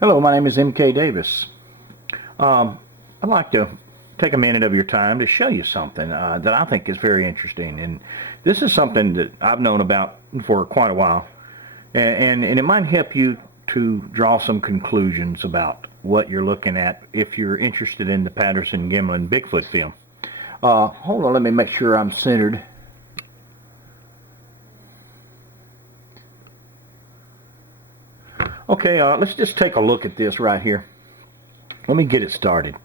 Hello, my name is M.K.Davis. I'd like to take a minute of your time to show you something that I think is very interesting. And this is something that I've known about for quite a while. And it might help you to draw some conclusions about what you're looking at if you're interested in the Patterson Gimlin Bigfoot film. Hold on, let me make sure I'm centered. Okay, let's just take a look at this right here. Let me get it started.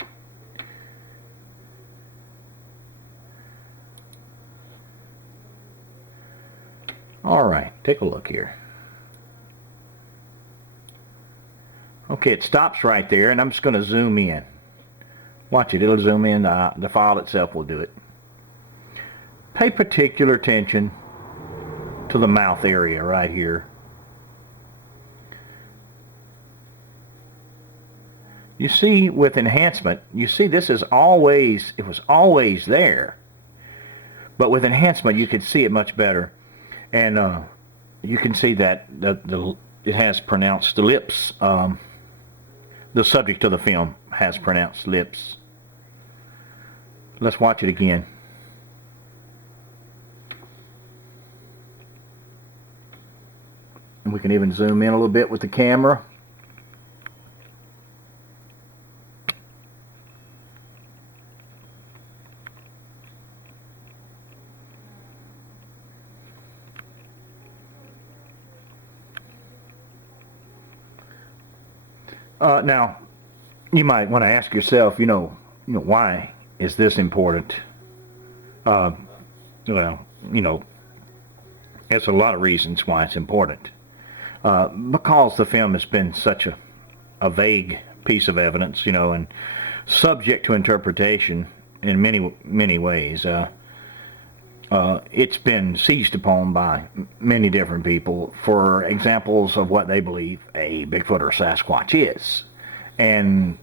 Alright, take a look here. Okay, it stops right there, and I'm just going to zoom in. Watch it, it'll zoom in. The file itself will do it. Pay particular attention to the mouth area right here. You see, with enhancement, you see this is always, it was always there. But with enhancement, you can see it much better. And you can see that it has pronounced lips. The subject of the film has pronounced lips. Let's watch it again. And we can even zoom in a little bit with the camera. Now, you might want to ask yourself, why is this important? Well, there's a lot of reasons why it's important. Because the film has been such a vague piece of evidence, and subject to interpretation in many ways. It's been seized upon by many different people for examples of what they believe a Bigfoot or Sasquatch is. And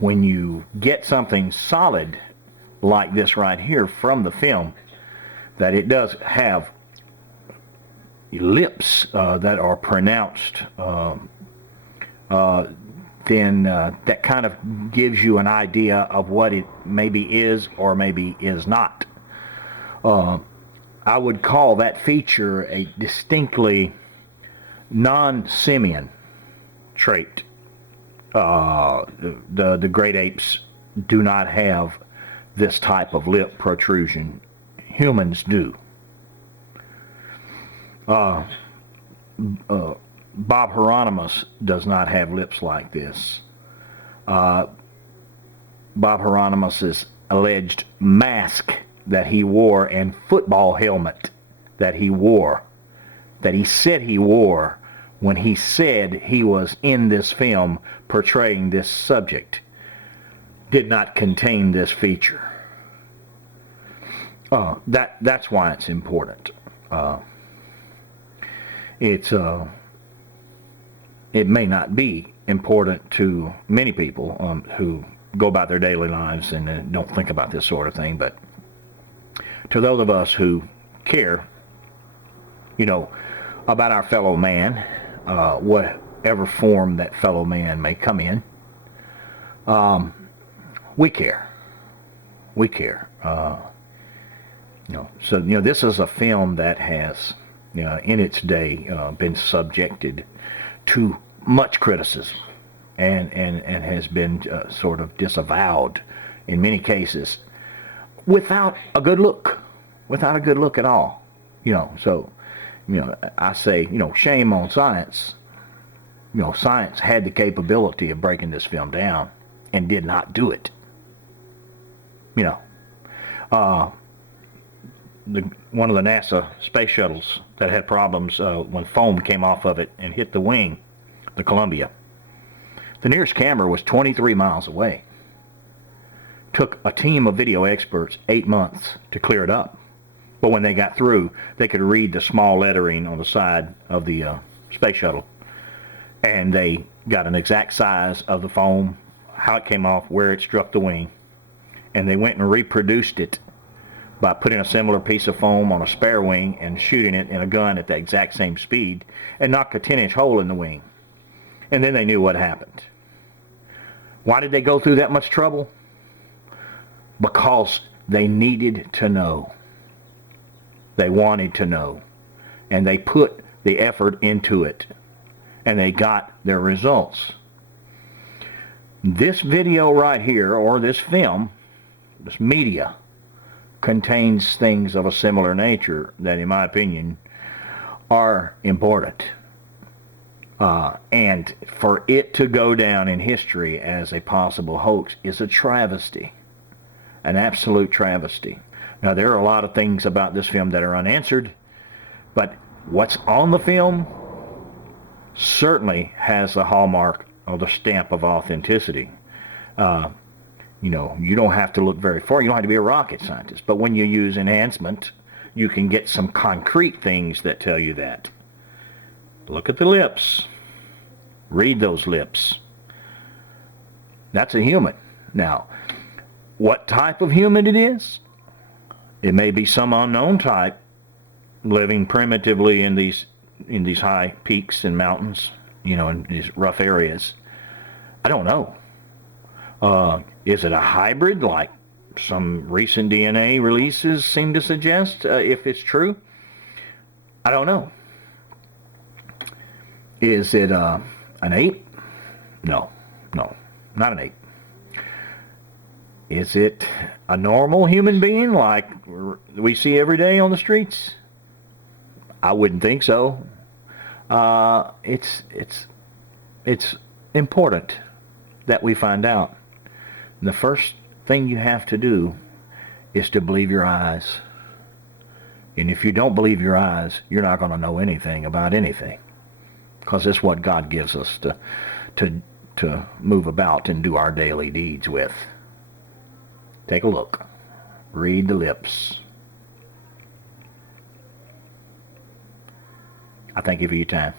when you get something solid like this right here from the film, that it does have lips that are pronounced, then that kind of gives you an idea of what it maybe is or maybe is not. I would call that feature a distinctly non-simian trait. The great apes do not have this type of lip protrusion. Humans do. Bob Hieronymus does not have lips like this. Bob Hieronymus's alleged mask that he wore and football helmet that he wore, that he said he wore when he said he was in this film portraying this subject, did not contain this feature. That's why it's important. It may not be important to many people who go about their daily lives and don't think about this sort of thing, but to those of us who care, about our fellow man, whatever form that fellow man may come in, we care. We care. So this is a film that has, in its day, been subjected to much criticism, and has been sort of disavowed in many cases, without a good look at all. So, I say, shame on science. Science had the capability of breaking this film down and did not do it. One of the NASA space shuttles that had problems when foam came off of it and hit the wing, the Columbia. The nearest camera was 23 miles away. Took a team of video experts 8 months to clear it up. But when they got through, they could read the small lettering on the side of the space shuttle. And they got an exact size of the foam, how it came off, where it struck the wing. And they went and reproduced it by putting a similar piece of foam on a spare wing and shooting it in a gun at the exact same speed, and knocked a 10-inch hole in the wing. And then they knew what happened. Why did they go through that much trouble? Because they needed to know. They wanted to know. And they put the effort into it. And they got their results. This video right here, or this film, this media, contains things of a similar nature that, in my opinion, are important. And for it to go down in history as a possible hoax is a travesty. An absolute travesty. Now, there are a lot of things about this film that are unanswered, but what's on the film certainly has the hallmark or the stamp of authenticity. You know, you don't have to look very far. You don't have to be a rocket scientist. But when you use enhancement, you can get some concrete things that tell you that. Look at the lips. Read those lips. That's a human. Now, what type of human it is? It may be some unknown type living primitively in these high peaks and mountains, you know, in these rough areas. I don't know. Is it a hybrid like some recent DNA releases seem to suggest, if it's true? I don't know. Is it an ape? No, not an ape. Is it a normal human being like we see every day on the streets? I wouldn't think so. It's important that we find out. And the first thing you have to do is to believe your eyes. And if you don't believe your eyes, you're not going to know anything about anything. Because it's what God gives us to move about and do our daily deeds with. Take a look. Read the lips. I thank you for your time.